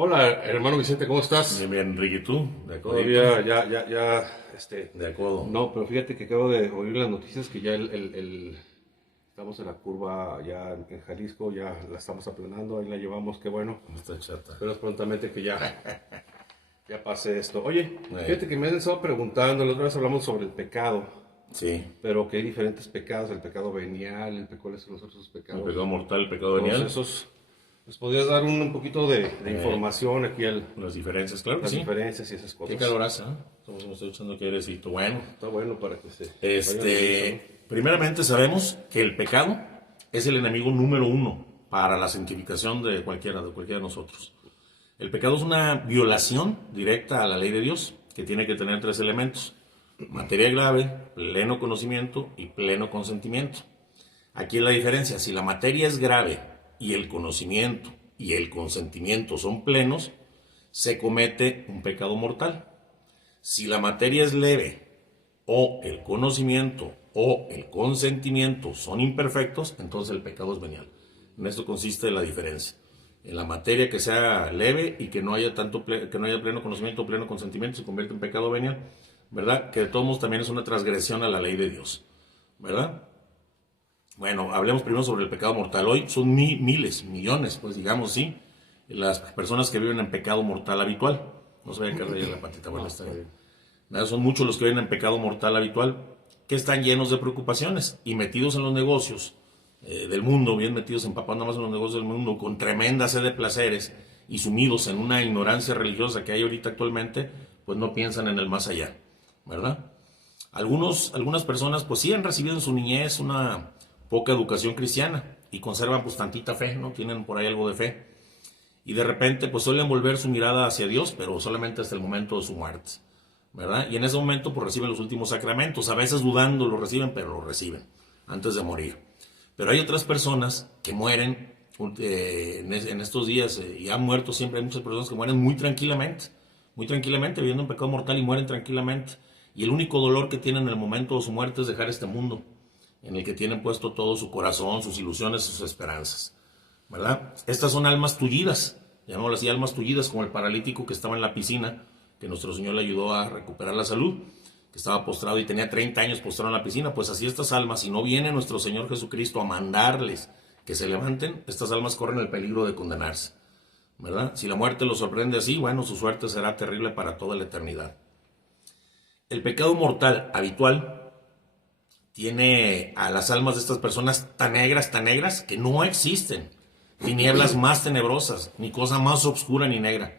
Hola, hermano Vicente, ¿cómo estás? Bien, bien, Enrique, ¿y tú? ¿De acuerdo? Todavía, De acuerdo. no, pero fíjate que acabo de oír las noticias que ya estamos en la curva ya en Jalisco, ya la estamos aplanando, ahí la llevamos, qué bueno. Está chata. Espero prontamente que ya pase esto. Oye, Eh, fíjate que me han estado preguntando, la otra vez hablamos sobre el pecado, sí, pero que hay diferentes pecados, el pecado venial, ¿cuáles son los otros el pecados? pecado mortal, el pecado Todos venial, esos. ¿Nos podrías dar un poquito de información aquí, las diferencias, claro que las sí. diferencias y esas Qué cosas? calor hace, ¿eh? Estamos me estoy echando aquí airecito. Bueno, Está bueno para que se vayan moviendo, primeramente sabemos que el pecado es el enemigo número uno para la santificación de cualquiera de nosotros. El pecado es una violación directa a la ley de Dios que tiene que tener tres elementos: materia grave, pleno conocimiento y pleno consentimiento. Aquí es la diferencia: si la materia es grave y el conocimiento y el consentimiento son plenos, se comete un pecado mortal. Si la materia es leve o el conocimiento o el consentimiento son imperfectos, entonces el pecado es venial. En esto consiste la diferencia. En la materia que sea leve y que no haya que no haya pleno conocimiento o pleno consentimiento, se convierte en pecado venial, ¿verdad? Que de todos modos también es una transgresión a la ley de Dios, ¿verdad? Bueno, hablemos primero sobre el pecado mortal. Hoy son miles, millones, pues digamos así, las personas que viven en pecado mortal habitual. No se vaya a caer de ahí la patita, bueno, está bien. Son muchos los que viven en pecado mortal habitual, que están llenos de preocupaciones y metidos en los negocios del mundo, bien metidos, empapados nada más en los negocios del mundo, con tremenda sed de placeres y sumidos en una ignorancia religiosa que hay ahorita actualmente, pues no piensan en el más allá, ¿verdad? Algunas personas pues sí han recibido en su niñez una poca educación cristiana y conservan pues tantita fe, ¿no? Tienen por ahí algo de fe. Y de repente pues suelen volver su mirada hacia Dios, pero solamente hasta el momento de su muerte, ¿verdad? Y en ese momento pues reciben los últimos sacramentos, a veces dudando lo reciben, pero lo reciben antes de morir. Pero hay otras personas que mueren en estos días y han muerto siempre. Hay muchas personas que mueren muy tranquilamente, viviendo en pecado mortal y mueren tranquilamente. Y el único dolor que tienen en el momento de su muerte es dejar este mundo, en el que tienen puesto todo su corazón, sus ilusiones, sus esperanzas, ¿verdad? Estas son almas tullidas, llamémoslo así, almas tullidas, como el paralítico que estaba en la piscina, que nuestro Señor le ayudó a recuperar la salud, que estaba postrado y tenía 30 años postrado en la piscina. Pues así estas almas, si no viene nuestro Señor Jesucristo a mandarles que se levanten, estas almas corren el peligro de condenarse, ¿verdad? Si la muerte los sorprende así, bueno, su suerte será terrible para toda la eternidad. El pecado mortal habitual tiene a las almas de estas personas tan negras, que no existen tinieblas más tenebrosas, ni cosa más oscura ni negra.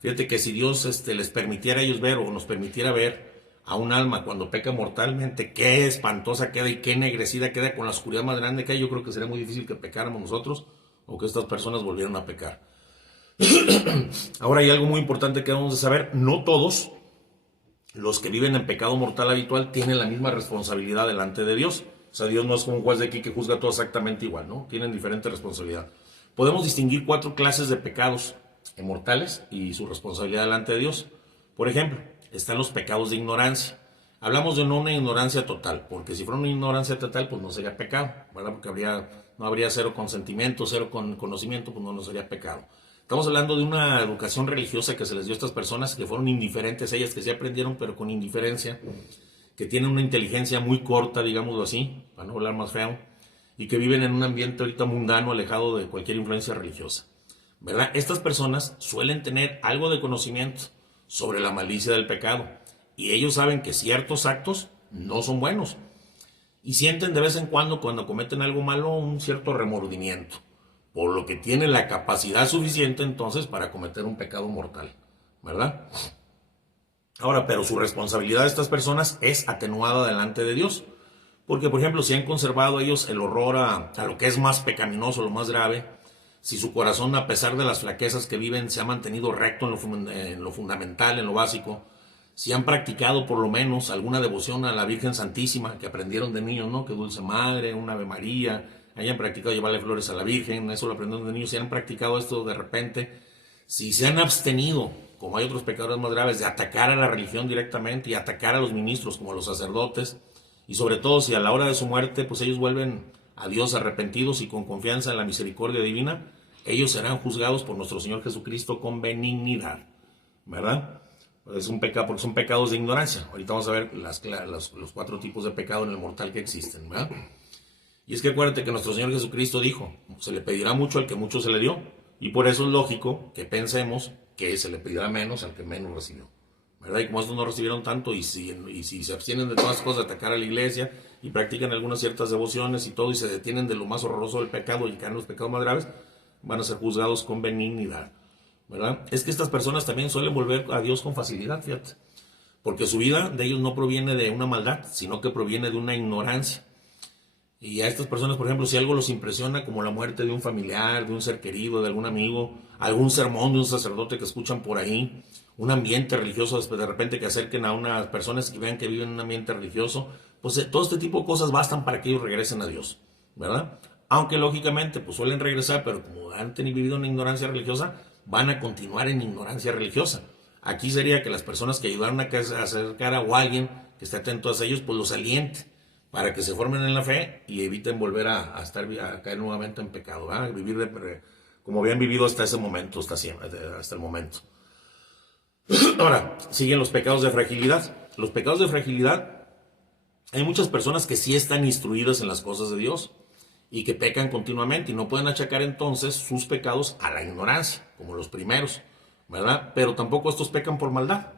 Fíjate que si Dios les permitiera a ellos ver, o nos permitiera ver a un alma cuando peca mortalmente, qué espantosa queda y qué ennegrecida queda con la oscuridad más grande que hay, yo creo que sería muy difícil que pecáramos nosotros o que estas personas volvieran a pecar. Ahora hay algo muy importante que debemos de saber: no todos los que viven en pecado mortal habitual tienen la misma responsabilidad delante de Dios. O sea, Dios no es como un juez de aquí que juzga todo exactamente igual, ¿no? Tienen diferente responsabilidad. Podemos distinguir 4 clases de pecados mortales y su responsabilidad delante de Dios. Por ejemplo, están los pecados de ignorancia. Hablamos de no una ignorancia total, porque si fuera una ignorancia total, pues no sería pecado, ¿verdad? Porque no habría cero consentimiento, cero conocimiento, pues no sería pecado. Estamos hablando de una educación religiosa que se les dio a estas personas, que fueron indiferentes, ellas que sí aprendieron, pero con indiferencia, que tienen una inteligencia muy corta, digámoslo así, para no hablar más feo, y que viven en un ambiente ahorita mundano, alejado de cualquier influencia religiosa, ¿verdad? Estas personas suelen tener algo de conocimiento sobre la malicia del pecado, y ellos saben que ciertos actos no son buenos, y sienten de vez en cuando cometen algo malo, un cierto remordimiento, por lo que tienen la capacidad suficiente entonces para cometer un pecado mortal, ¿verdad? Ahora, pero su responsabilidad de estas personas es atenuada delante de Dios, porque por ejemplo, si han conservado ellos el horror a lo que es más pecaminoso, lo más grave, si su corazón, a pesar de las flaquezas que viven, se ha mantenido recto en lo fundamental, en lo básico, si han practicado por lo menos alguna devoción a la Virgen Santísima, que aprendieron de niños, ¿no? Que Dulce Madre, una Ave María, hayan practicado llevarle flores a la Virgen, eso lo aprendieron de niños. Si han practicado esto de repente, si se han abstenido, como hay otros pecadores más graves, de atacar a la religión directamente y atacar a los ministros como a los sacerdotes, y sobre todo si a la hora de su muerte pues ellos vuelven a Dios arrepentidos y con confianza en la misericordia divina, ellos serán juzgados por nuestro Señor Jesucristo con benignidad, ¿verdad? Es un pecado, porque son pecados de ignorancia. Ahorita vamos a ver los 4 tipos de pecado en el mortal que existen, ¿verdad? Y es que acuérdate que nuestro Señor Jesucristo dijo, se le pedirá mucho al que mucho se le dio, y por eso es lógico que pensemos que se le pedirá menos al que menos recibió, ¿verdad? Y como estos no recibieron tanto, y si se abstienen de todas las cosas de atacar a la iglesia, y practican algunas ciertas devociones y todo, y se detienen de lo más horroroso del pecado, y caen en los pecados más graves, van a ser juzgados con benignidad, ¿verdad? Es que estas personas también suelen volver a Dios con facilidad, fíjate, porque su vida de ellos no proviene de una maldad, sino que proviene de una ignorancia. Y a estas personas, por ejemplo, si algo los impresiona, como la muerte de un familiar, de un ser querido, de algún amigo, algún sermón de un sacerdote que escuchan por ahí, un ambiente religioso, de repente que acerquen a unas personas y vean que viven en un ambiente religioso, pues todo este tipo de cosas bastan para que ellos regresen a Dios, ¿verdad? Aunque lógicamente pues suelen regresar, pero como han vivido en ignorancia religiosa, van a continuar en ignorancia religiosa. Aquí sería que las personas que ayudaron a acercar a alguien que esté atento a ellos, pues los aliente para que se formen en la fe y eviten volver a caer nuevamente en pecado, ¿verdad? Vivir como habían vivido hasta ese momento, hasta el momento. Ahora, siguen los pecados de fragilidad. Los pecados de fragilidad, hay muchas personas que sí están instruidas en las cosas de Dios y que pecan continuamente y no pueden achacar entonces sus pecados a la ignorancia, como los primeros, ¿verdad? Pero tampoco estos pecan por maldad.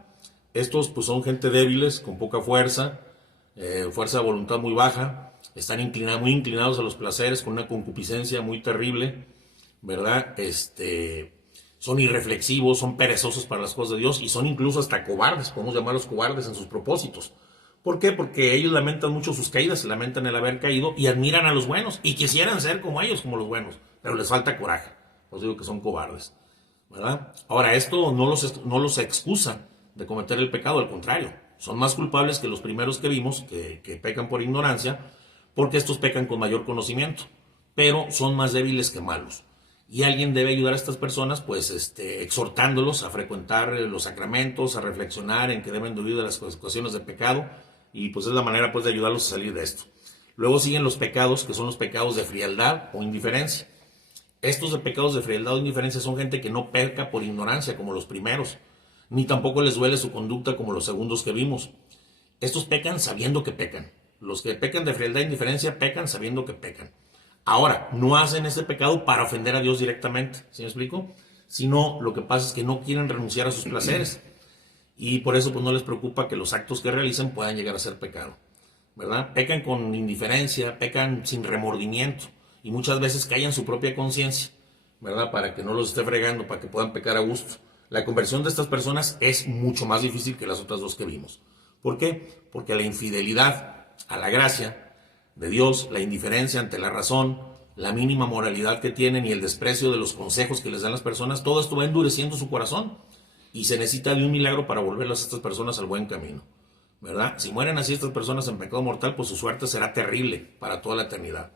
Estos pues son gente débiles, con poca fuerza, fuerza de voluntad muy baja, están muy inclinados a los placeres, con una concupiscencia muy terrible, ¿verdad? Son irreflexivos, son perezosos para las cosas de Dios y son incluso hasta cobardes, podemos llamarlos cobardes en sus propósitos. ¿Por qué? Porque ellos lamentan mucho sus caídas, lamentan el haber caído y admiran a los buenos y quisieran ser como ellos, como los buenos, pero les falta coraje. Os digo que son cobardes, ¿verdad? Ahora, esto no los excusa de cometer el pecado, al contrario, son más culpables que los primeros que vimos, que pecan por ignorancia, porque estos pecan con mayor conocimiento, pero son más débiles que malos. Y alguien debe ayudar a estas personas, pues, exhortándolos a frecuentar los sacramentos, a reflexionar en que deben de huir de las ocasiones de pecado, y pues es la manera, pues, de ayudarlos a salir de esto. Luego siguen los pecados, que son los pecados de frialdad o indiferencia. Estos de pecados de frialdad o indiferencia son gente que no peca por ignorancia, como los primeros, ni tampoco les duele su conducta, como los segundos que vimos. Estos pecan sabiendo que pecan. Los que pecan de frialdad e indiferencia pecan sabiendo que pecan. Ahora, no hacen ese pecado para ofender a Dios directamente, ¿sí me explico? Sino lo que pasa es que no quieren renunciar a sus placeres. Y por eso pues no les preocupa que los actos que realicen puedan llegar a ser pecado, ¿verdad? Pecan con indiferencia, pecan sin remordimiento y muchas veces callan su propia conciencia, ¿verdad? Para que no los esté fregando, para que puedan pecar a gusto. La conversión de estas personas es mucho más difícil que las otras dos que vimos. ¿Por qué? Porque la infidelidad a la gracia de Dios, la indiferencia ante la razón, la mínima moralidad que tienen y el desprecio de los consejos que les dan las personas, todo esto va endureciendo su corazón y se necesita de un milagro para volverlas a estas personas al buen camino, ¿verdad? Si mueren así estas personas en pecado mortal, pues su suerte será terrible para toda la eternidad.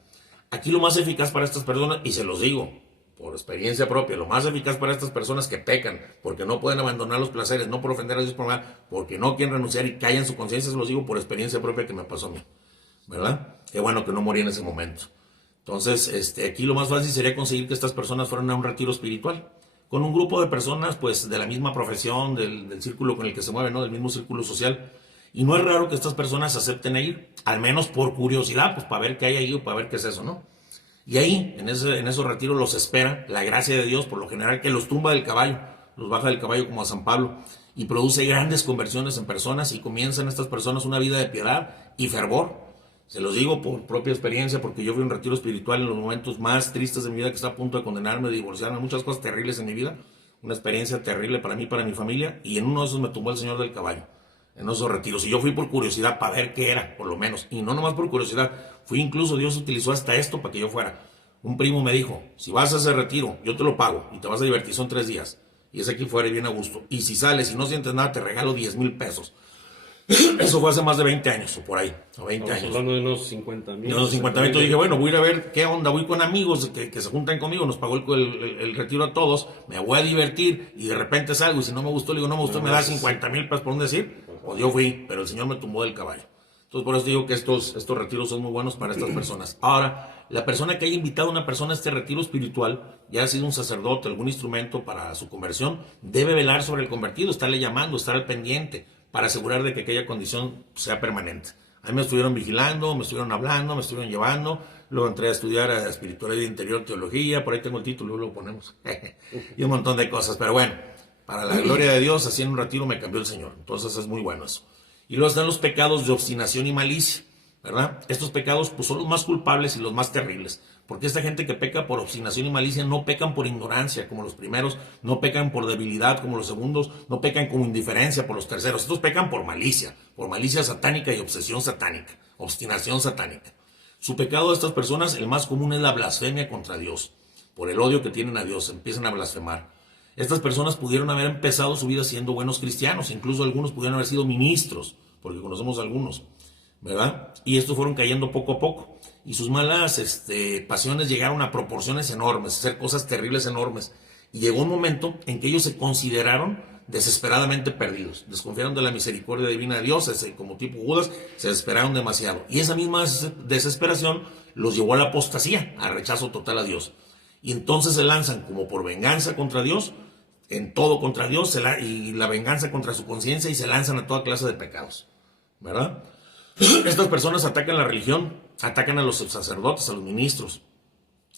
Aquí lo más eficaz para estas personas, y se los digo por experiencia propia, lo más eficaz para estas personas que pecan porque no pueden abandonar los placeres, no por ofender a Dios por nada, porque no quieren renunciar y callan su conciencia, se los digo por experiencia propia que me pasó a mí, ¿verdad? Qué bueno que no morí en ese momento. Entonces, aquí lo más fácil sería conseguir que estas personas fueran a un retiro espiritual, con un grupo de personas, pues, de la misma profesión, del círculo con el que se mueven, ¿no? Del mismo círculo social. Y no es raro que estas personas acepten a ir, al menos por curiosidad, pues, para ver qué hay ahí o para ver qué es eso, ¿no? Y ahí, en esos retiros, los espera la gracia de Dios, por lo general, que los tumba del caballo, los baja del caballo como a San Pablo, y produce grandes conversiones en personas, y comienzan estas personas una vida de piedad y fervor. Se los digo por propia experiencia, porque yo fui a un retiro espiritual en los momentos más tristes de mi vida, que está a punto de condenarme, de divorciarme, muchas cosas terribles en mi vida, una experiencia terrible para mí, para mi familia, y en uno de esos me tumbó el Señor del caballo, en esos retiros, y yo fui por curiosidad, para ver qué era, por lo menos, y no nomás por curiosidad, fui incluso, Dios utilizó hasta esto para que yo fuera. Un primo me dijo, si vas a ese retiro, yo te lo pago, y te vas a divertir, son 3 días, y es aquí fuera y bien a gusto, y si sales y no sientes nada, te regalo 10,000 pesos. Eso fue hace más de 20 años, o por ahí, o 20 años. Hablando de unos 50,000. De unos 50,000, entonces dije, bueno, voy a ir a ver qué onda, voy con amigos que se juntan conmigo, nos pagó el retiro a todos, me voy a divertir, y de repente salgo, y si no me gustó, le digo, no me gustó, me da 50,000 pesos por un decir, o yo fui, pero el Señor me tumbó del caballo. Entonces por eso digo que estos retiros son muy buenos para estas personas. Ahora, La persona que haya invitado a una persona a este retiro espiritual, ya ha sido un sacerdote, algún instrumento para su conversión, debe velar sobre el convertido, estarle llamando, estar al pendiente, para asegurar de que aquella condición sea permanente. A mí me estuvieron vigilando, me estuvieron hablando, me estuvieron llevando. Luego entré a estudiar a espiritualidad interior, teología, por ahí tengo el título, luego lo ponemos. Y un montón de cosas, pero bueno, para la gloria de Dios, así en un retiro me cambió el Señor. Entonces es muy bueno eso. Y luego están los pecados de obstinación y malicia, ¿verdad? Estos pecados pues, son los más culpables y los más terribles. Porque esta gente que peca por obstinación y malicia no pecan por ignorancia como los primeros, no pecan por debilidad como los segundos, no pecan como indiferencia por los terceros. Estos pecan por malicia satánica y obsesión satánica, obstinación satánica. Su pecado de estas personas, el más común es la blasfemia contra Dios. Por el odio que tienen a Dios, empiezan a blasfemar. Estas personas pudieron haber empezado su vida siendo buenos cristianos, incluso algunos pudieron haber sido ministros, porque conocemos algunos, ¿verdad? Y estos fueron cayendo poco a poco. Y sus malas pasiones llegaron a proporciones enormes, a hacer cosas terribles enormes. Y llegó un momento en que ellos se consideraron desesperadamente perdidos. Desconfiaron de la misericordia divina de Dios, como tipo Judas, se desesperaron demasiado. Y esa misma desesperación los llevó a la apostasía, al rechazo total a Dios. Y entonces se lanzan como por venganza contra Dios, en todo contra Dios, y la venganza contra su conciencia, y se lanzan a toda clase de pecados, ¿verdad? Estas personas atacan la religión, atacan a los sacerdotes, a los ministros,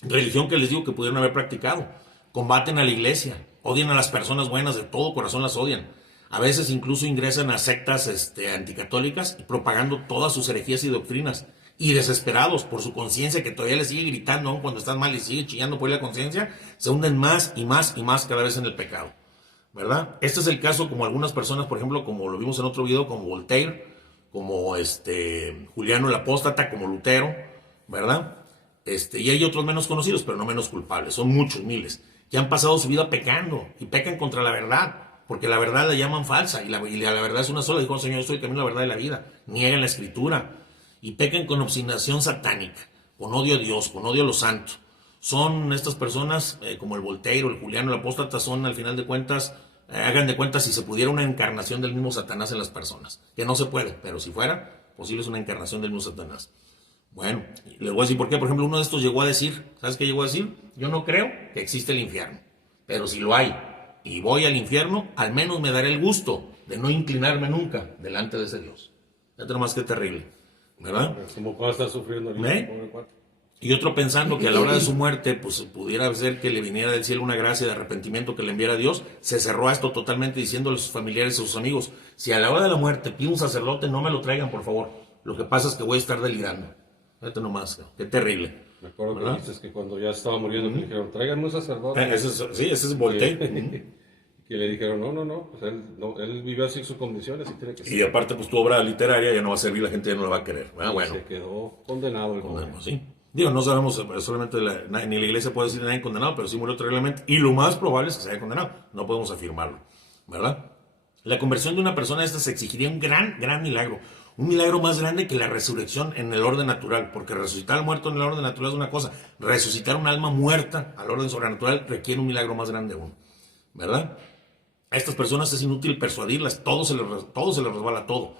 religión que les digo que pudieron haber practicado, combaten a la iglesia, odian a las personas buenas, de todo corazón las odian. A veces incluso ingresan a sectas anticatólicas y propagando todas sus herejías y doctrinas. Y desesperados por su conciencia que todavía les sigue gritando aun cuando están mal y sigue chillando por la conciencia, se hunden más y más y más cada vez en el pecado, ¿verdad? Este es el caso como algunas personas, por ejemplo, como lo vimos en otro video, como Voltaire, como Juliano el Apóstata, como Lutero, ¿verdad? Y hay otros menos conocidos, pero no menos culpables. Son muchos, miles, que han pasado su vida pecando y pecan contra la verdad, porque la verdad la llaman falsa y la verdad es una sola. Dijo el Señor, yo soy el camino, la verdad y la vida. Niegan la Escritura y pecan con obstinación satánica, con odio a Dios, con odio a los santos. Son estas personas, como el Voltaire o el Juliano el Apóstata, son al final de cuentas, hagan de cuenta si se pudiera una encarnación del mismo Satanás en las personas, que no se puede, pero si fuera posible es una encarnación del mismo Satanás. Bueno, les voy a decir por qué. Por ejemplo, uno de estos llegó a decir, ¿sabes qué llegó a decir? Yo no creo que existe el infierno, pero si lo hay y voy al infierno, al menos me daré el gusto de no inclinarme nunca delante de ese Dios. Fíjate nomás qué terrible, ¿verdad? Como cuando está sufriendo ahorita, pobre cuate. Y otro pensando que a la hora de su muerte, pues pudiera ser que le viniera del cielo una gracia de arrepentimiento que le enviara Dios, se cerró a esto totalmente diciéndole a sus familiares y a sus amigos, si a la hora de la muerte pide un sacerdote, no me lo traigan, por favor. Lo que pasa es que voy a estar delirando. Fíjate nomás, qué terrible. Me acuerdo que dices que cuando ya estaba muriendo le dijeron, tráiganme un sacerdote. Ese es Voltaire. Que le dijeron, no, pues él vivió así sus condiciones y tiene que ser. Y aparte, pues tu obra literaria ya no va a servir, la gente ya no la va a querer. Bueno. Se quedó condenado. Sí. Digo, no sabemos, solamente ni la iglesia puede decir que nadie condenado, pero sí murió terriblemente. Y lo más probable es que se haya condenado. No podemos afirmarlo, ¿verdad? La conversión de una persona de estas exigiría un gran milagro. Un milagro más grande que la resurrección en el orden natural. Porque resucitar al muerto en el orden natural es una cosa. Resucitar un alma muerta al orden sobrenatural requiere un milagro más grande aún, ¿verdad? A estas personas es inútil persuadirlas. Todo se les resbala, todo.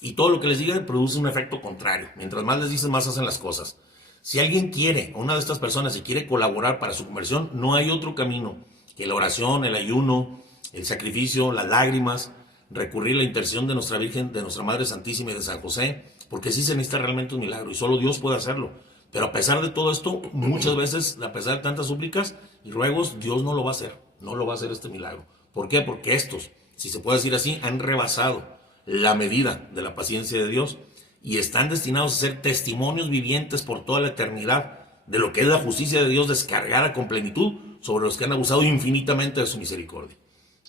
Y todo lo que les digan produce un efecto contrario. Mientras más les dices, más hacen las cosas. Si alguien quiere, una de estas personas, si quiere colaborar para su conversión, no hay otro camino que la oración, el ayuno, el sacrificio, las lágrimas, recurrir a la intercesión de nuestra Virgen, de nuestra Madre Santísima y de San José, porque sí se necesita realmente un milagro y solo Dios puede hacerlo. Pero a pesar de todo esto, muchas veces, a pesar de tantas súplicas y ruegos, Dios no lo va a hacer, no lo va a hacer este milagro. ¿Por qué? Porque estos, si se puede decir así, han rebasado la medida de la paciencia de Dios y están destinados a ser testimonios vivientes por toda la eternidad de lo que es la justicia de Dios descargada con plenitud sobre los que han abusado infinitamente de su misericordia,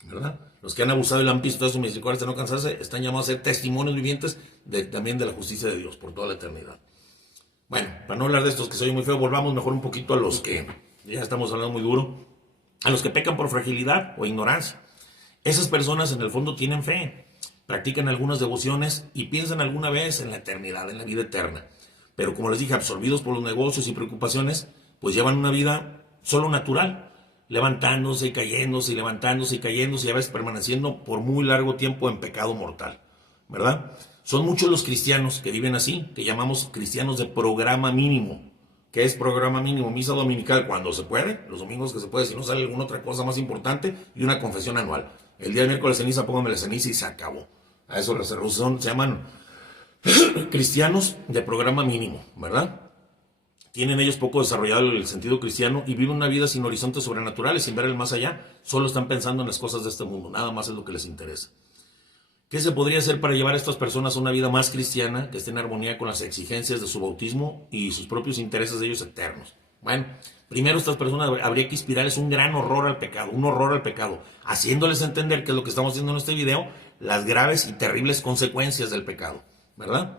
¿verdad? Los que han abusado y la han visto de su misericordia hasta no cansarse están llamados a ser testimonios vivientes también de la justicia de Dios por toda la eternidad. Bueno, para no hablar de estos que soy muy feo, volvamos mejor un poquito a los que, ya estamos hablando muy duro, a los que pecan por fragilidad o ignorancia. Esas personas en el fondo tienen fe, practican algunas devociones y piensan alguna vez en la eternidad, en la vida eterna. Pero como les dije, absorbidos por los negocios y preocupaciones, pues llevan una vida solo natural, levantándose y cayéndose y levantándose y cayéndose y a veces permaneciendo por muy largo tiempo en pecado mortal, ¿verdad? Son muchos los cristianos que viven así, que llamamos cristianos de programa mínimo, que es programa mínimo, misa dominical cuando se puede, los domingos que se puede, si no sale alguna otra cosa más importante, y una confesión anual. El día de miércoles ceniza, póngame la ceniza y se acabó. A eso se llaman cristianos de programa mínimo, ¿verdad? Tienen ellos poco desarrollado el sentido cristiano y viven una vida sin horizontes sobrenaturales, sin ver el más allá. Solo están pensando en las cosas de este mundo, nada más es lo que les interesa. ¿Qué se podría hacer para llevar a estas personas a una vida más cristiana, que esté en armonía con las exigencias de su bautismo y sus propios intereses de ellos eternos? Bueno, primero estas personas habría que inspirarles un gran horror al pecado, haciéndoles entender, que es lo que estamos haciendo en este video, las graves y terribles consecuencias del pecado, ¿verdad?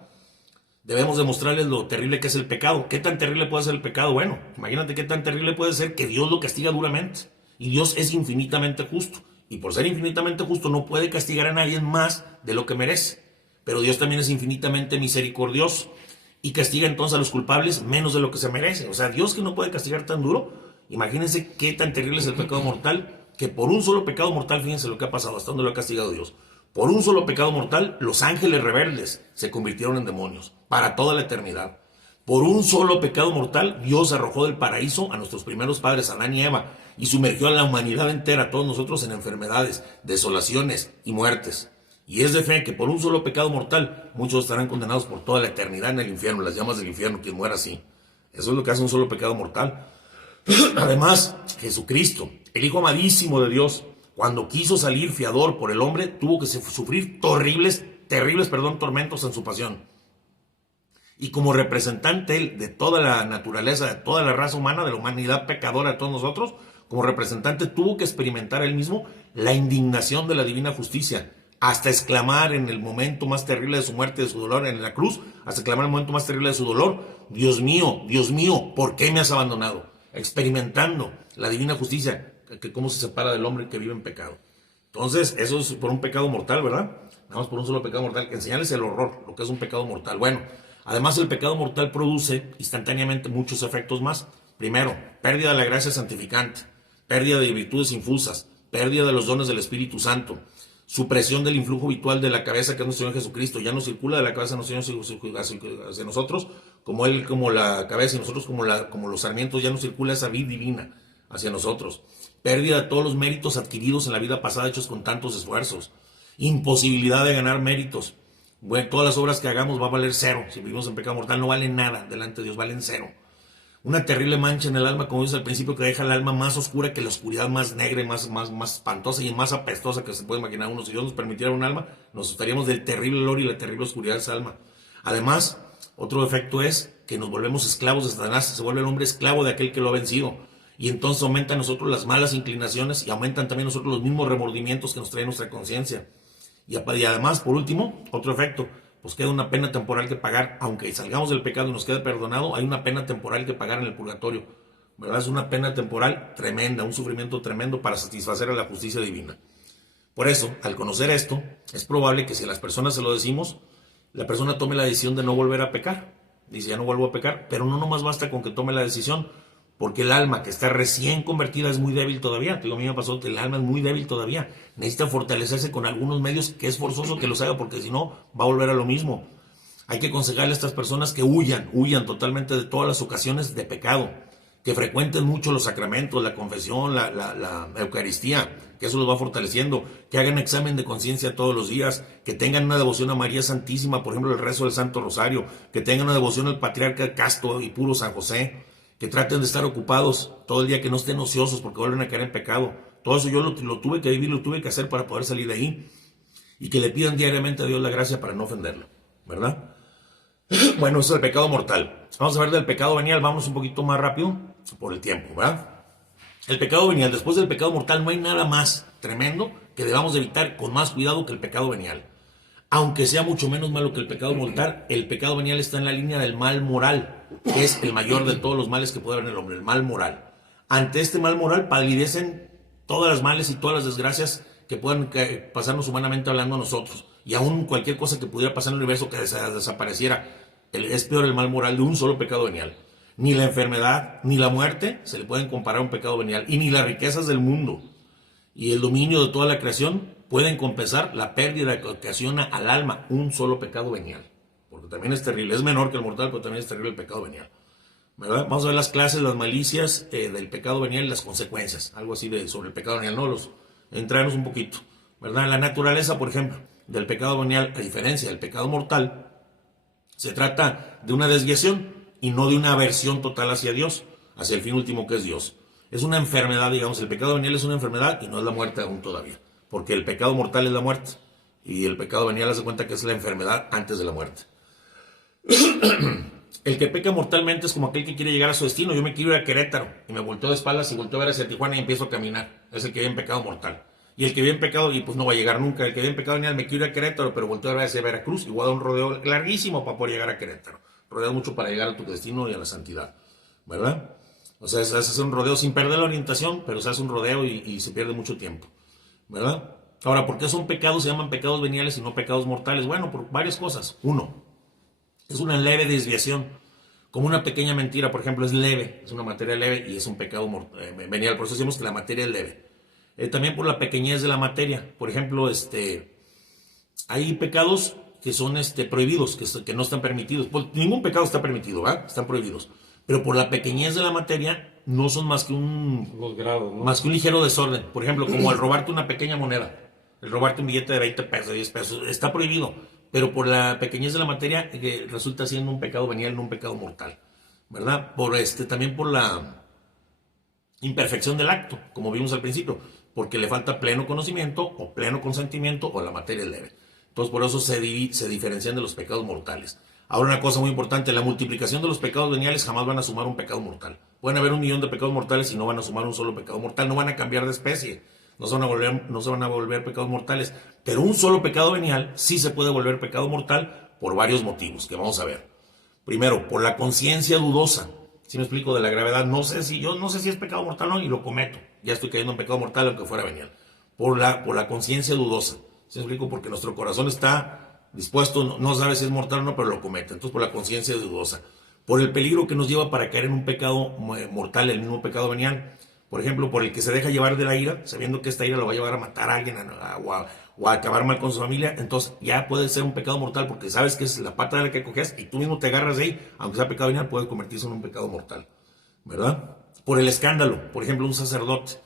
Debemos demostrarles lo terrible que es el pecado. ¿Qué tan terrible puede ser el pecado? Bueno, imagínate qué tan terrible puede ser que Dios lo castiga duramente. Y Dios es infinitamente justo. Y por ser infinitamente justo no puede castigar a nadie más de lo que merece. Pero Dios también es infinitamente misericordioso. Y castiga entonces a los culpables menos de lo que se merece. O sea, Dios, que no puede castigar tan duro. Imagínense qué tan terrible es el pecado mortal. Que por un solo pecado mortal, fíjense lo que ha pasado, hasta donde lo ha castigado Dios. Por un solo pecado mortal, los ángeles rebeldes se convirtieron en demonios para toda la eternidad. Por un solo pecado mortal, Dios arrojó del paraíso a nuestros primeros padres, Adán y Eva, y sumergió a la humanidad entera, a todos nosotros, en enfermedades, desolaciones y muertes. Y es de fe que por un solo pecado mortal, muchos estarán condenados por toda la eternidad en el infierno, las llamas del infierno, quien muera así. Eso es lo que hace un solo pecado mortal. Además, Jesucristo, el Hijo amadísimo de Dios, cuando quiso salir fiador por el hombre, tuvo que sufrir terribles tormentos en su pasión. Y como representante él de toda la naturaleza, de toda la raza humana, de la humanidad pecadora de todos nosotros, como representante tuvo que experimentar él mismo la indignación de la divina justicia, hasta exclamar en el momento más terrible de su muerte, de su dolor en la cruz, hasta exclamar en el momento más terrible de su dolor: Dios mío, ¿por qué me has abandonado? Experimentando la divina justicia, que cómo se separa del hombre que vive en pecado. Entonces, eso es por un pecado mortal, ¿verdad? Nada más por un solo pecado mortal, que enseñarles el horror, lo que es un pecado mortal. Bueno, además el pecado mortal produce instantáneamente muchos efectos más. Primero, pérdida de la gracia santificante, pérdida de virtudes infusas, pérdida de los dones del Espíritu Santo, supresión del influjo habitual de la cabeza, que es nuestro Señor Jesucristo. Ya no circula de la cabeza hacia nosotros, como Él como la cabeza y nosotros como los sarmientos. Ya no circula esa vid divina hacia nosotros. Pérdida de todos los méritos adquiridos en la vida pasada, hechos con tantos esfuerzos. Imposibilidad de ganar méritos. Bueno, todas las obras que hagamos va a valer cero. Si vivimos en pecado mortal, no valen nada delante de Dios, valen cero. Una terrible mancha en el alma, como dice al principio, que deja el alma más oscura que la oscuridad más negra y más espantosa y más apestosa que se puede imaginar uno. Si Dios nos permitiera un alma, nos asustaríamos del terrible olor y la terrible oscuridad de esa alma. Además, otro efecto es que nos volvemos esclavos de Satanás. Se vuelve el hombre esclavo de aquel que lo ha vencido. Y entonces aumentan nosotros las malas inclinaciones y aumentan también nosotros los mismos remordimientos que nos trae nuestra conciencia. Y además, por último, otro efecto, pues queda una pena temporal que pagar. Aunque salgamos del pecado y nos quede perdonado, hay una pena temporal que pagar en el purgatorio, ¿verdad? Es una pena temporal tremenda, un sufrimiento tremendo para satisfacer a la justicia divina. Por eso, al conocer esto, es probable que si a las personas se lo decimos, la persona tome la decisión de no volver a pecar. Dice, ya no vuelvo a pecar, pero no nomás basta con que tome la decisión, porque el alma que está recién convertida es muy débil todavía. Te digo, a mí me pasó que el alma es muy débil todavía. Necesita fortalecerse con algunos medios, que es forzoso que los haga, porque si no, va a volver a lo mismo. Hay que aconsejarle a estas personas que huyan totalmente de todas las ocasiones de pecado, que frecuenten mucho los sacramentos, la confesión, la Eucaristía, que eso los va fortaleciendo, que hagan examen de conciencia todos los días, que tengan una devoción a María Santísima, por ejemplo, el rezo del Santo Rosario, que tengan una devoción al Patriarca Casto y Puro San José, que traten de estar ocupados todo el día, que no estén ociosos porque vuelven a caer en pecado. Todo eso yo lo tuve que vivir, lo tuve que hacer para poder salir de ahí. Y que le pidan diariamente a Dios la gracia para no ofenderlo, ¿verdad? Bueno, eso es el pecado mortal. Vamos a ver del pecado venial, vamos un poquito más rápido por el tiempo, ¿verdad? El pecado venial, después del pecado mortal no hay nada más tremendo que debamos evitar con más cuidado que el pecado venial. Aunque sea mucho menos malo que el pecado mortal, el pecado venial está en la línea del mal moral, que es el mayor de todos los males que puede haber en el hombre, el mal moral. Ante este mal moral palidecen todas las males y todas las desgracias que puedan pasarnos humanamente hablando a nosotros. Y aún cualquier cosa que pudiera pasar en el universo que desapareciera. Es peor el mal moral de un solo pecado venial. Ni la enfermedad, ni la muerte se le pueden comparar a un pecado venial. Y ni las riquezas del mundo y el dominio de toda la creación pueden compensar la pérdida que ocasiona al alma un solo pecado venial. Porque también es terrible. Es menor que el mortal, pero también es terrible el pecado venial, ¿verdad? Vamos a ver las clases, las malicias del pecado venial y las consecuencias, algo así sobre el pecado venial, no los entrarnos un poquito, ¿verdad? La naturaleza, por ejemplo, del pecado venial, a diferencia del pecado mortal, se trata de una desviación y no de una aversión total hacia Dios, hacia el fin último que es Dios. Es una enfermedad, digamos, el pecado venial es una enfermedad y no es la muerte aún todavía, porque el pecado mortal es la muerte y el pecado venial hace cuenta que es la enfermedad antes de la muerte. El que peca mortalmente es como aquel que quiere llegar a su destino. Yo me quiero ir a Querétaro y me volteo de espaldas y volteo a ver hacia Tijuana y empiezo a caminar. Es el que vive en pecado mortal. Y el que vive en pecado, y pues no va a llegar nunca. El que vive en pecado venial, me quiero ir a Querétaro, pero volteo a ver hacia Veracruz y voy a dar un rodeo larguísimo para poder llegar a Querétaro. Rodeas mucho para llegar a tu destino y a la santidad, ¿verdad? O sea, se hace un rodeo sin perder la orientación, pero se hace un rodeo y se pierde mucho tiempo, ¿verdad? Ahora, ¿por qué son pecados? Se llaman pecados veniales y no pecados mortales. Bueno, por varias cosas. Uno, es una leve desviación. Como una pequeña mentira, por ejemplo, es leve, es una materia leve y es un pecado venial. Por eso decimos que la materia es leve. También por la pequeñez de la materia. Por ejemplo, hay pecados que son prohibidos, que no están permitidos. Pues, ningún pecado está permitido, ¿verdad? Están prohibidos. Pero por la pequeñez de la materia no son más que Los grados, ¿no? más que un ligero desorden. Por ejemplo, como el robarte una pequeña moneda, el robarte un billete de 20 pesos, 10 pesos, está prohibido. Pero por la pequeñez de la materia resulta siendo un pecado venial, no un pecado mortal, ¿verdad? También por la imperfección del acto, como vimos al principio, porque le falta pleno conocimiento o pleno consentimiento o la materia es leve. Entonces por eso se diferencian de los pecados mortales. Ahora una cosa muy importante, la multiplicación de los pecados veniales jamás van a sumar un pecado mortal. Pueden haber 1 millón de pecados mortales y no van a sumar un solo pecado mortal, no van a cambiar de especie. No se van a volver pecados mortales, pero un solo pecado venial sí se puede volver pecado mortal por varios motivos que vamos a ver. Primero, por la conciencia dudosa. Si me explico de la gravedad, no sé si es pecado mortal o no y lo cometo. Ya estoy cayendo en pecado mortal aunque fuera venial. Por la conciencia dudosa. Si me explico, porque nuestro corazón está dispuesto, no sabe si es mortal o no, pero lo comete. Entonces, por la conciencia dudosa. Por el peligro que nos lleva para caer en un pecado mortal, el mismo pecado venial. Por ejemplo, por el que se deja llevar de la ira, sabiendo que esta ira lo va a llevar a matar a alguien o a acabar mal con su familia, entonces ya puede ser un pecado mortal porque sabes que es la pata de la que coges y tú mismo te agarras de ahí, aunque sea pecado venial, puede convertirse en un pecado mortal, ¿verdad? Por el escándalo, por ejemplo, un sacerdote,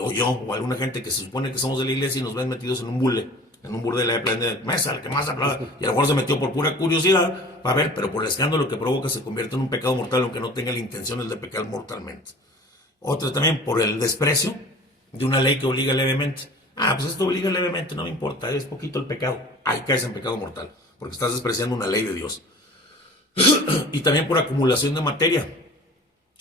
o yo, o alguna gente que se supone que somos de la iglesia y nos ven metidos en un burdel de plan de mesa, el que más aplauda, y a lo mejor se metió por pura curiosidad, para ver, pero por el escándalo que provoca se convierte en un pecado mortal, aunque no tenga la intención de pecar mortalmente. Otra también por el desprecio de una ley que obliga levemente. Pues esto obliga levemente, no me importa, es poquito el pecado. Ahí caes en pecado mortal, porque estás despreciando una ley de Dios. Y también por acumulación de materia.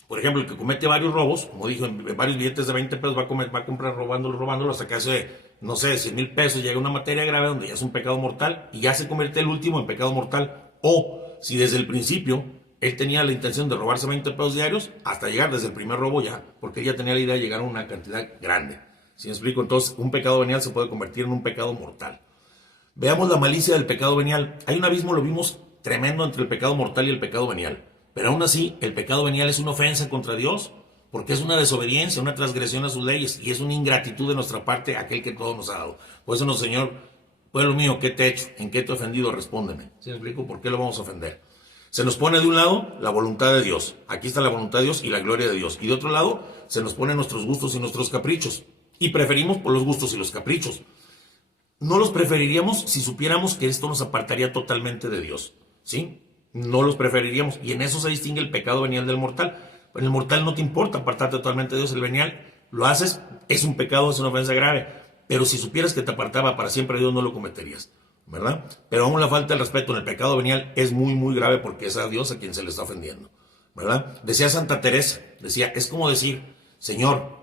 Por ejemplo, el que comete varios robos, como dijo, en varios billetes de 20 pesos va a comprar robándolo hasta que hace, no sé, 100,000 pesos, llega una materia grave donde ya es un pecado mortal y ya se convierte el último en pecado mortal. O si desde el principio él tenía la intención de robarse 20 pesos diarios hasta llegar desde el primer robo ya, porque él ya tenía la idea de llegar a una cantidad grande. Si me explico, entonces un pecado venial se puede convertir en un pecado mortal. Veamos la malicia del pecado venial. Hay un abismo, lo vimos, tremendo entre el pecado mortal y el pecado venial. Pero aún así, el pecado venial es una ofensa contra Dios, porque es una desobediencia, una transgresión a sus leyes, y es una ingratitud de nuestra parte a aquel que todo nos ha dado. Por eso, Señor, pueblo mío, ¿qué te he hecho? ¿En qué te he ofendido? Respóndeme. ¿Sí me explico? ¿Por qué lo vamos a ofender? Se nos pone de un lado la voluntad de Dios. Aquí está la voluntad de Dios y la gloria de Dios. Y de otro lado, se nos ponen nuestros gustos y nuestros caprichos. Y preferimos por los gustos y los caprichos. No los preferiríamos si supiéramos que esto nos apartaría totalmente de Dios. ¿Sí? No los preferiríamos. Y en eso se distingue el pecado venial del mortal. En el mortal no te importa apartarte totalmente de Dios. El venial lo haces, es un pecado, es una ofensa grave. Pero si supieras que te apartaba para siempre de Dios, no lo cometerías, ¿verdad? Pero aún la falta de respeto en el pecado venial es muy, muy grave porque es a Dios a quien se le está ofendiendo, ¿verdad? Decía Santa Teresa, es como decir, Señor,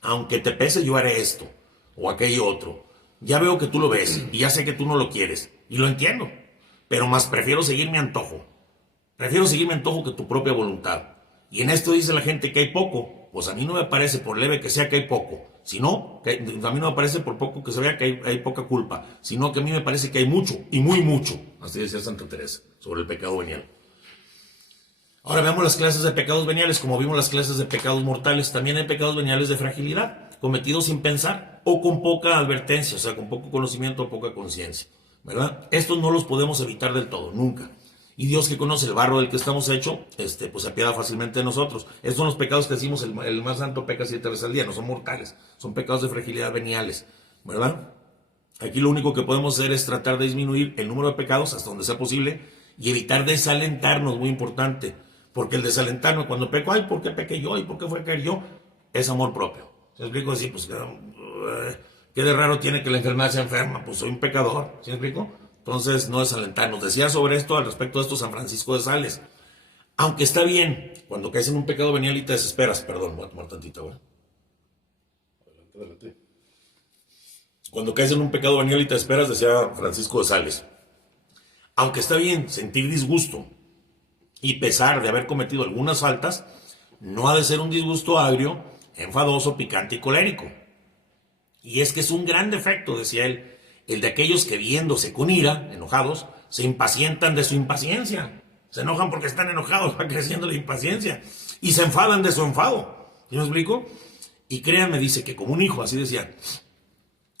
aunque te pese, yo haré esto o aquello otro. Ya veo que tú lo ves y ya sé que tú no lo quieres y lo entiendo, pero más prefiero seguir mi antojo. Prefiero seguir mi antojo que tu propia voluntad. Y en esto dice la gente que hay poco. Pues a mí no me parece, por leve que sea, que hay poco. Sino, a mí no me parece por poco que se vea que hay poca culpa. Sino que a mí me parece que hay mucho, y muy mucho. Así decía Santa Teresa, sobre el pecado venial. Ahora veamos las clases de pecados veniales. Como vimos las clases de pecados mortales, también hay pecados veniales de fragilidad, cometidos sin pensar o con poca advertencia, o sea, con poco conocimiento o poca conciencia, ¿verdad? Estos no los podemos evitar del todo, nunca. Y Dios, que conoce el barro del que estamos hechos, pues se apiada fácilmente de nosotros. Estos son los pecados que decimos, el más santo peca 7 veces al día, no son mortales, son pecados de fragilidad veniales, ¿verdad? Aquí lo único que podemos hacer es tratar de disminuir el número de pecados hasta donde sea posible y evitar desalentarnos, muy importante. Porque el desalentarnos cuando peco, ay, ¿por qué pequé yo? ¿Y por qué fue caer yo? Es amor propio. ¿Se explico? Así, pues, ¿qué de raro tiene que la enfermedad sea enferma? Pues soy un pecador, ¿se explico? Entonces, no desalentarnos. Decía sobre esto, al respecto de esto, San Francisco de Sales. Aunque está bien, cuando caes en un pecado venial y te desesperas. Perdón, voy a tomar tantito, güey. Adelante. Cuando caes en un pecado venial y te desesperas, decía Francisco de Sales. Aunque está bien sentir disgusto y pesar de haber cometido algunas faltas, no ha de ser un disgusto agrio, enfadoso, picante y colérico. Y es que es un gran defecto, decía él, el de aquellos que viéndose con ira, enojados, se impacientan de su impaciencia. Se enojan porque están enojados, va creciendo la impaciencia. Y se enfadan de su enfado. ¿Sí me explico? Y créanme, dice que como un hijo, así decía,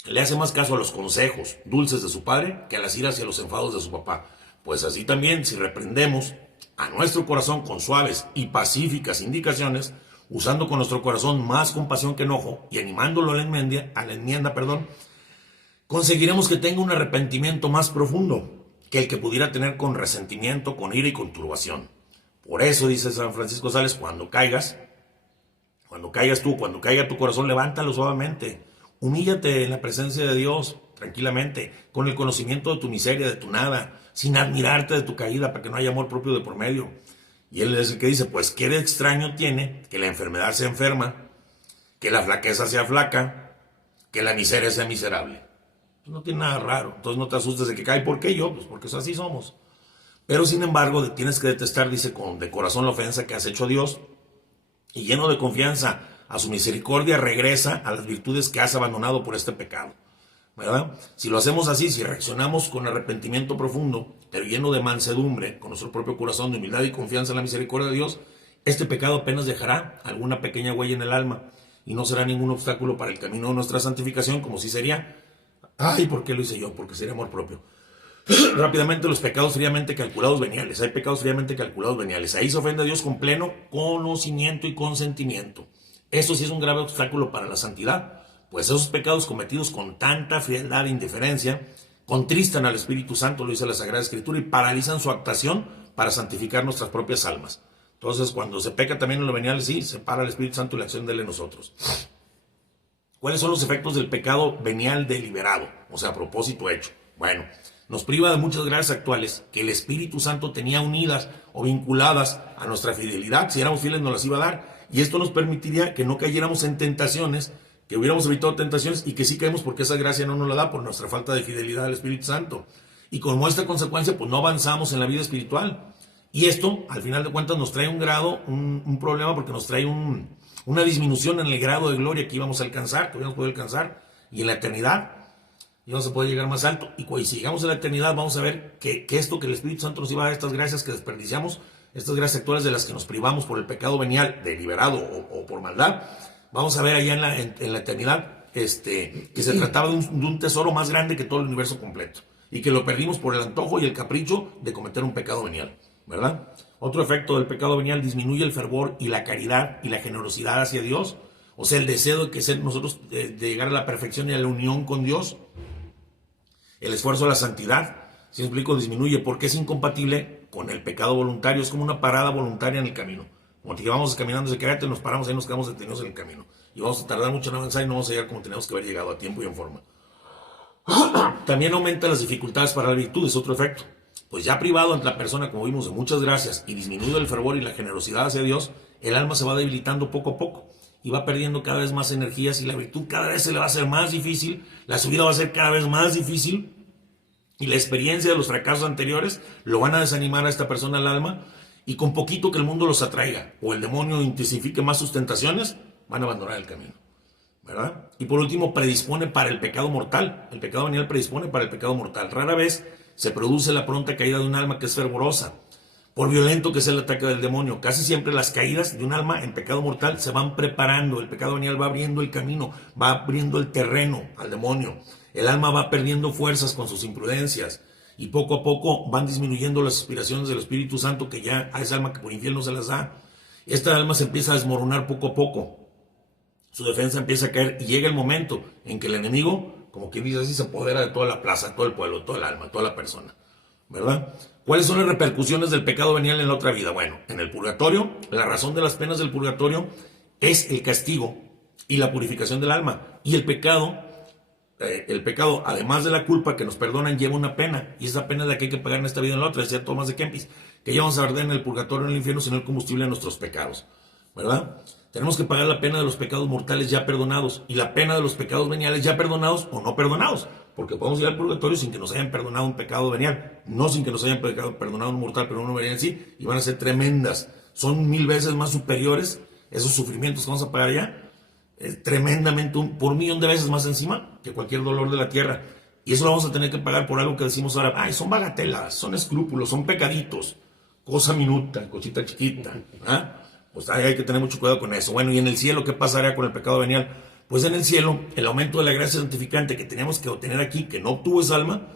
le hace más caso a los consejos dulces de su padre que a las iras y a los enfados de su papá. Pues así también, si reprendemos a nuestro corazón con suaves y pacíficas indicaciones, usando con nuestro corazón más compasión que enojo y animándolo a la enmienda, conseguiremos que tenga un arrepentimiento más profundo que el que pudiera tener con resentimiento, con ira y con turbación. Por eso, dice San Francisco de Sales, cuando caiga tu corazón, levántalo suavemente. Humíllate en la presencia de Dios, tranquilamente, con el conocimiento de tu miseria, de tu nada, sin admirarte de tu caída, para que no haya amor propio de por medio. Y él es el que dice, pues qué de extraño tiene que la enfermedad sea enferma, que la flaqueza sea flaca, que la miseria sea miserable. Pues no tiene nada raro, entonces no te asustes de que cae. ¿Por qué yo? Pues porque así somos. Pero sin embargo, tienes que detestar, dice, de corazón la ofensa que has hecho a Dios, y lleno de confianza a su misericordia, regresa a las virtudes que has abandonado por este pecado, ¿verdad? Si lo hacemos así, si reaccionamos con arrepentimiento profundo, pero lleno de mansedumbre, con nuestro propio corazón, de humildad y confianza en la misericordia de Dios, este pecado apenas dejará alguna pequeña huella en el alma y no será ningún obstáculo para el camino de nuestra santificación, como si sería, ay, ¿por qué lo hice yo? Porque sería amor propio. Rápidamente, los pecados fríamente calculados veniales. Hay pecados fríamente calculados veniales. Ahí se ofende a Dios con pleno conocimiento y consentimiento. Eso sí es un grave obstáculo para la santidad, pues esos pecados cometidos con tanta frialdad e indiferencia contristan al Espíritu Santo, lo dice la Sagrada Escritura, y paralizan su actuación para santificar nuestras propias almas. Entonces, cuando se peca también en lo venial, sí, se para el Espíritu Santo y la acción de él en nosotros. ¿Cuáles son los efectos del pecado venial deliberado? O sea, a propósito hecho. Bueno, nos priva de muchas gracias actuales que el Espíritu Santo tenía unidas o vinculadas a nuestra fidelidad. Si éramos fieles, nos las iba a dar. Y esto nos permitiría que no cayéramos en tentaciones, que hubiéramos evitado tentaciones y que sí caemos porque esa gracia no nos la da por nuestra falta de fidelidad al Espíritu Santo. Y como esta consecuencia, pues no avanzamos en la vida espiritual. Y esto, al final de cuentas, nos trae un problema, porque nos trae una disminución en el grado de gloria que íbamos a alcanzar, que hubiéramos podido alcanzar, y en la eternidad íbamos a poder llegar más alto. Y si llegamos a la eternidad, vamos a ver que esto que el Espíritu Santo nos iba a dar, estas gracias que desperdiciamos, estas gracias actuales de las que nos privamos por el pecado venial, deliberado o por maldad, vamos a ver allá en la eternidad que se trataba de un tesoro más grande que todo el universo completo, y que lo perdimos por el antojo y el capricho de cometer un pecado venial, ¿verdad? Otro efecto del pecado venial: disminuye el fervor y la caridad y la generosidad hacia Dios, o sea, el deseo de que ser nosotros de llegar a la perfección y a la unión con Dios. El esfuerzo a la santidad, si explico, disminuye porque es incompatible con el pecado voluntario. Es como una parada voluntaria en el camino. Como que vamos caminando, se queda, nos paramos ahí, nos quedamos detenidos en el camino. Y vamos a tardar mucho en avanzar y no vamos a llegar como tenemos que haber llegado, a tiempo y en forma. También aumenta las dificultades para la virtud, es otro efecto. Pues ya privado ante la persona, como vimos, de muchas gracias y disminuido el fervor y la generosidad hacia Dios, el alma se va debilitando poco a poco y va perdiendo cada vez más energías, y la virtud cada vez se le va a hacer más difícil, la subida va a ser cada vez más difícil, y la experiencia de los fracasos anteriores lo van a desanimar a esta persona, al alma, y con poquito que el mundo los atraiga o el demonio intensifique más sus tentaciones, van a abandonar el camino, ¿verdad? Y por último, predispone para el pecado mortal. El pecado venial predispone para el pecado mortal. Rara vez se produce la pronta caída de un alma que es fervorosa, por violento que sea el ataque del demonio. Casi siempre las caídas de un alma en pecado mortal se van preparando. El pecado venial va abriendo el camino, va abriendo el terreno al demonio. El alma va perdiendo fuerzas con sus imprudencias y poco a poco van disminuyendo las aspiraciones del Espíritu Santo, que ya a esa alma que por infiel no se las da. Esta alma se empieza a desmoronar poco a poco. Su defensa empieza a caer y llega el momento en que el enemigo, como quien dice así, se apodera de toda la plaza, todo el pueblo, toda el alma, toda la persona, ¿verdad? ¿Cuáles son las repercusiones del pecado venial en la otra vida? Bueno, en el purgatorio, la razón de las penas del purgatorio es el castigo y la purificación del alma. Y el pecado, además de la culpa que nos perdonan, lleva una pena. Y esa pena es la que hay que pagar en esta vida y en la otra, decía Tomás de Kempis, que ya vamos a arder en el purgatorio, en el infierno, sino el combustible de nuestros pecados, ¿verdad? Tenemos que pagar la pena de los pecados mortales ya perdonados y la pena de los pecados veniales ya perdonados o no perdonados, porque podemos ir al purgatorio sin que nos hayan perdonado un pecado venial, no sin que nos hayan perdonado un mortal, pero uno venial sí, y van a ser tremendas. Son 1000 veces más superiores esos sufrimientos que vamos a pagar allá, tremendamente, por 1.000.000 de veces más encima que cualquier dolor de la tierra. Y eso lo vamos a tener que pagar por algo que decimos ahora, ay, son bagatelas, son escrúpulos, son pecaditos, cosa minuta, cosita chiquita, ¿ah? Pues hay que tener mucho cuidado con eso. Bueno, y en el cielo, ¿qué pasaría con el pecado venial? Pues en el cielo, el aumento de la gracia santificante que teníamos que obtener aquí, que no obtuvo esa alma,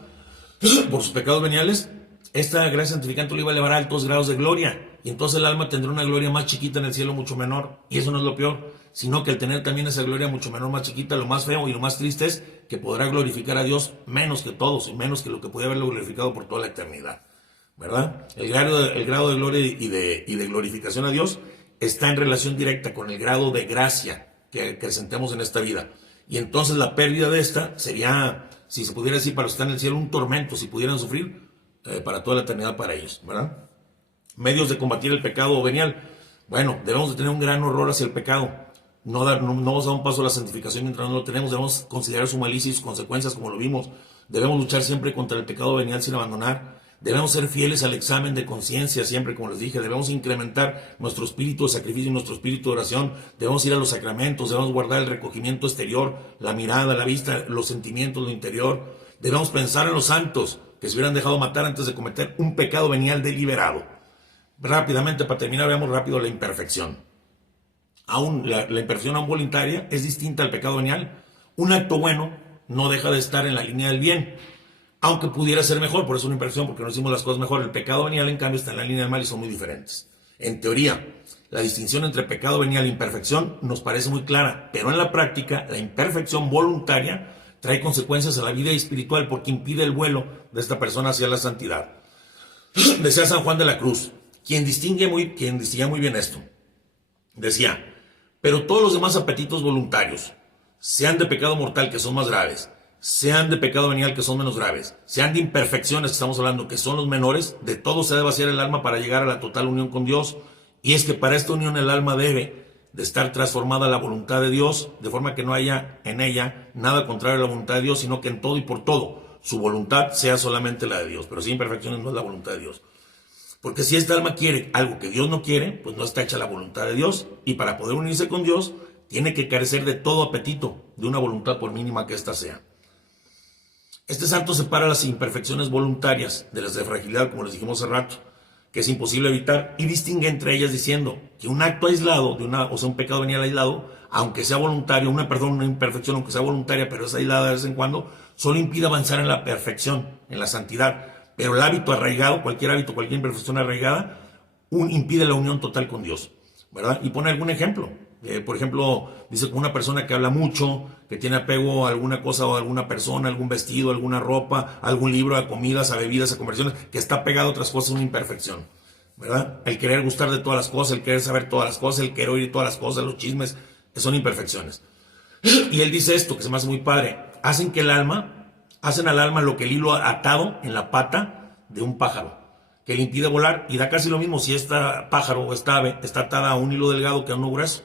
por sus pecados veniales, esta gracia santificante lo iba a elevar a altos grados de gloria. Y entonces el alma tendrá una gloria más chiquita en el cielo, mucho menor. Y eso no es lo peor, sino que al tener también esa gloria mucho menor, más chiquita, lo más feo y lo más triste es que podrá glorificar a Dios menos que todos y menos que lo que podía haberlo glorificado por toda la eternidad, ¿verdad? El grado de gloria y de glorificación a Dios está en relación directa con el grado de gracia que acrecentemos en esta vida. Y entonces la pérdida de esta sería, si se pudiera decir, para los que están en el cielo, un tormento, si pudieran sufrir para toda la eternidad para ellos, ¿verdad? Medios de combatir el pecado venial. Bueno, debemos de tener un gran horror hacia el pecado. No vamos a dar un paso a la santificación mientras no lo tenemos. Debemos considerar su malicia y sus consecuencias, como lo vimos. Debemos luchar siempre contra el pecado venial sin abandonar. Debemos ser fieles al examen de conciencia siempre, como les dije. Debemos incrementar nuestro espíritu de sacrificio y nuestro espíritu de oración. Debemos ir a los sacramentos. Debemos guardar el recogimiento exterior, la mirada, la vista, los sentimientos, lo interior. Debemos pensar en los santos que se hubieran dejado matar antes de cometer un pecado venial deliberado. Rápidamente, para terminar, veamos rápido la imperfección. Aún la imperfección aún voluntaria es distinta al pecado venial. Un acto bueno no deja de estar en la línea del bien, aunque pudiera ser mejor, por eso una imperfección, porque no hicimos las cosas mejor. El pecado venial, en cambio, está en la línea del mal y son muy diferentes. En teoría, la distinción entre pecado venial e imperfección nos parece muy clara, pero en la práctica, la imperfección voluntaria trae consecuencias a la vida espiritual porque impide el vuelo de esta persona hacia la santidad. Decía San Juan de la Cruz, quien distinguía muy bien esto. Decía, pero todos los demás apetitos voluntarios, sean de pecado mortal, que son más graves, sean de pecado venial, que son menos graves, sean de imperfecciones, que estamos hablando, que son los menores, de todo se debe vaciar el alma para llegar a la total unión con Dios. Y es que para esta unión el alma debe de estar transformada a la voluntad de Dios, de forma que no haya en ella nada contrario a la voluntad de Dios, sino que en todo y por todo su voluntad sea solamente la de Dios. Pero sin imperfecciones no es la voluntad de Dios. Porque si esta alma quiere algo que Dios no quiere, pues no está hecha la voluntad de Dios. Y para poder unirse con Dios, tiene que carecer de todo apetito, de una voluntad por mínima que ésta sea. Este santo separa las imperfecciones voluntarias de las de fragilidad, como les dijimos hace rato, que es imposible evitar, y distingue entre ellas diciendo que un acto aislado, un pecado venial aislado, aunque sea voluntario, una imperfección, aunque sea voluntaria, pero es aislada de vez en cuando, solo impide avanzar en la perfección, en la santidad. Pero el hábito arraigado, cualquier hábito, cualquier imperfección arraigada, impide la unión total con Dios, ¿verdad? Y pone algún ejemplo. Por ejemplo, dice como una persona que habla mucho, que tiene apego a alguna cosa o a alguna persona, algún vestido, alguna ropa, algún libro, a comidas, a bebidas, a conversiones, que está pegado a otras cosas, una imperfección, ¿verdad? El querer gustar de todas las cosas, el querer saber todas las cosas, el querer oír todas las cosas, los chismes, son imperfecciones. Y él dice esto, que se me hace muy padre, hacen al alma lo que el hilo atado en la pata de un pájaro, que le impide volar, y da casi lo mismo si este pájaro o esta ave está atada a un hilo delgado que a uno grueso,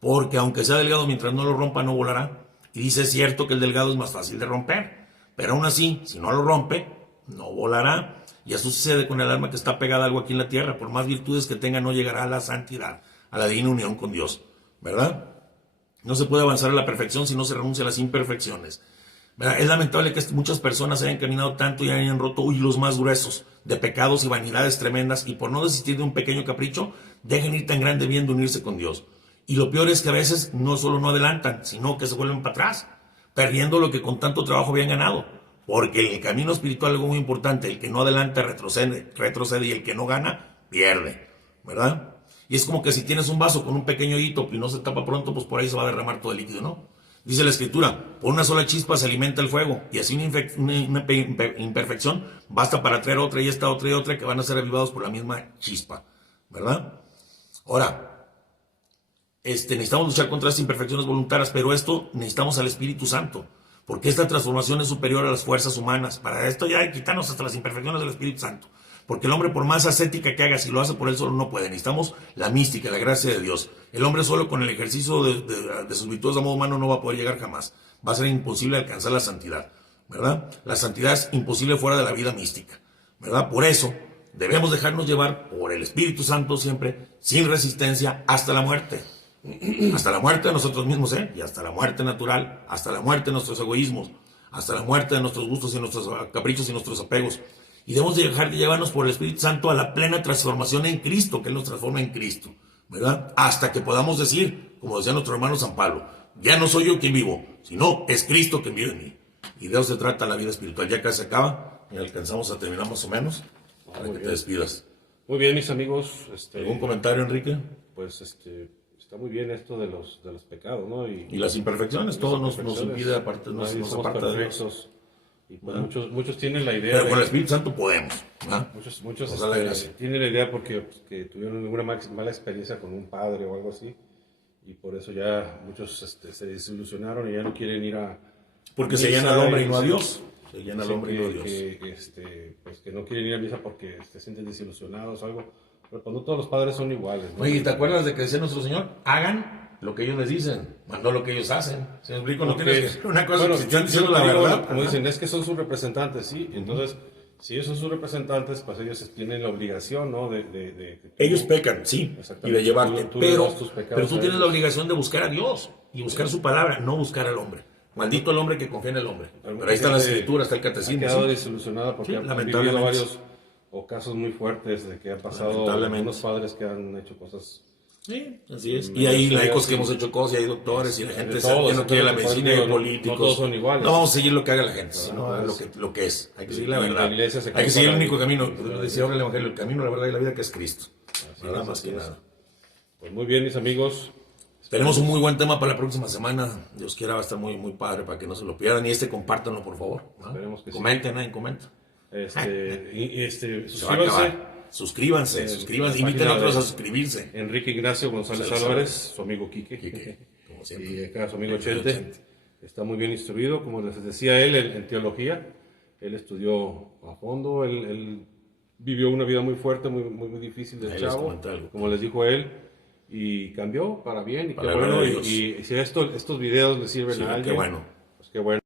porque aunque sea delgado, mientras no lo rompa, no volará. Y dice, es cierto que el delgado es más fácil de romper, pero aún así, si no lo rompe, no volará. Y eso sucede con el alma que está pegada a algo aquí en la tierra. Por más virtudes que tenga, no llegará a la santidad, a la divina unión con Dios, ¿verdad? No se puede avanzar a la perfección si no se renuncia a las imperfecciones, ¿verdad? Es lamentable que muchas personas hayan caminado tanto y hayan roto hilos más gruesos de pecados y vanidades tremendas, y por no desistir de un pequeño capricho, dejen ir tan grande bien de unirse con Dios. Y lo peor es que a veces no solo no adelantan, sino que se vuelven para atrás, perdiendo lo que con tanto trabajo habían ganado. Porque en el camino espiritual algo muy importante, el que no adelanta retrocede y el que no gana, pierde, ¿verdad? Y es como que si tienes un vaso con un pequeño hito y no se tapa pronto, pues por ahí se va a derramar todo el líquido, ¿no? Dice la Escritura, por una sola chispa se alimenta el fuego, y así una imperfección basta para traer otra y esta otra y otra que van a ser avivados por la misma chispa, ¿verdad? Ahora, necesitamos luchar contra estas imperfecciones voluntarias, pero esto necesitamos al Espíritu Santo, porque esta transformación es superior a las fuerzas humanas. Para esto ya hay que quitarnos hasta las imperfecciones del Espíritu Santo, porque el hombre, por más ascética que haga, si lo hace por él solo, no puede. Necesitamos la mística, la gracia de Dios. El hombre solo con el ejercicio de sus virtudes de modo humano no va a poder llegar jamás. Va a ser imposible alcanzar la santidad, ¿verdad? La santidad es imposible fuera de la vida mística, ¿verdad? Por eso debemos dejarnos llevar por el Espíritu Santo siempre, sin resistencia, hasta la muerte. Hasta la muerte de nosotros mismos, y hasta la muerte natural, hasta la muerte de nuestros egoísmos, hasta la muerte de nuestros gustos y nuestros caprichos y nuestros apegos. Y debemos dejar de llevarnos por el Espíritu Santo a la plena transformación en Cristo, que Él nos transforma en Cristo, ¿verdad? Hasta que podamos decir, como decía nuestro hermano San Pablo, ya no soy yo quien vivo, sino es Cristo quien vive en mí. Y de eso se trata la vida espiritual. Ya casi se acaba y alcanzamos a terminar más o menos, para que te despidas. Muy bien, mis amigos. ¿Algún comentario, Enrique? Pues está muy bien esto de los pecados, ¿no? Y las imperfecciones, todo nos impide, aparte, nos aparta de Dios. Y pues muchos tienen la idea. Pero con el Espíritu Santo podemos. Muchos tienen la idea porque pues, que tuvieron alguna mala experiencia con un padre o algo así. Y por eso ya muchos se desilusionaron y ya no quieren ir a. Porque se llena al hombre y no a Dios. Se llena al hombre y no a Dios. Pues que no quieren ir a misa porque se sienten desilusionados o algo. Pero pues no todos los padres son iguales, ¿no? Oye, ¿te acuerdas de que decía nuestro Señor? Hagan lo que ellos les dicen, no lo que ellos hacen. ¿Se me explico? No tienes que hacer una cosa, bueno, si están diciendo la verdad. Como dicen, es que son sus representantes, sí. Entonces, si ellos son sus representantes, pues ellos tienen la obligación, ¿no? Ellos pecan, sí, y de llevarte. Pero tú tienes la obligación de buscar a Dios y buscar su palabra, no buscar al hombre. Maldito el hombre que confía en el hombre. Pero ahí está la escritura, está el catecismo. Ha quedado desilusionada porque han vivido varios o casos muy fuertes de que ha pasado algunos padres que han hecho cosas. Sí, así es. Y hay laicos que hemos hecho cosas, y hay doctores, y la gente que no quiere la medicina, y hay políticos. No todos son iguales. No vamos a seguir lo que haga la gente, sino lo que es. Hay que seguir la verdad. Hay que seguir el único camino. Decía ahora el Evangelio, el camino, la verdad y la vida, que es Cristo. Nada más que nada. Pues muy bien, mis amigos. Tenemos un muy buen tema para la próxima semana. Dios quiera, va a estar muy, muy padre para que no se lo pierdan. Y compártanlo, por favor. Esperemos que comenten, nadie comenta. Suscríbanse. Inviten a otros a suscribirse. Enrique Ignacio González Álvarez, su amigo Quique, como siempre. Y acá su amigo Chente. Está muy bien instruido, como les decía él, en teología. Él estudió a fondo, él vivió una vida muy fuerte, muy difícil de chavo, como les dijo él, y cambió para bien. Y qué bueno. Y si estos videos le sirven a alguien, qué bueno. Pues qué bueno.